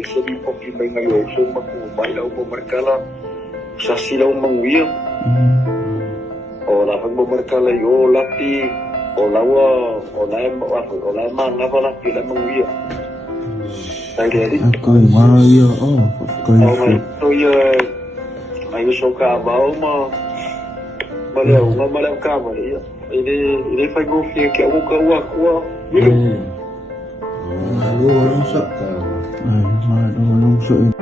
Sabi po may ngayon, so magmumay lang mamarkala sa silaw mangwiyang. O lapag mamarkala yo, lati, o lawa, o lamang, lapa lati lang mangwiyang. Dahil Ako yung Mario, ako yung ito yung ayos yung kabaw mo. Malaw ka, mali. Ini fay go fiye kaya mo kawa. Walang sa ka. Ay, marunong sa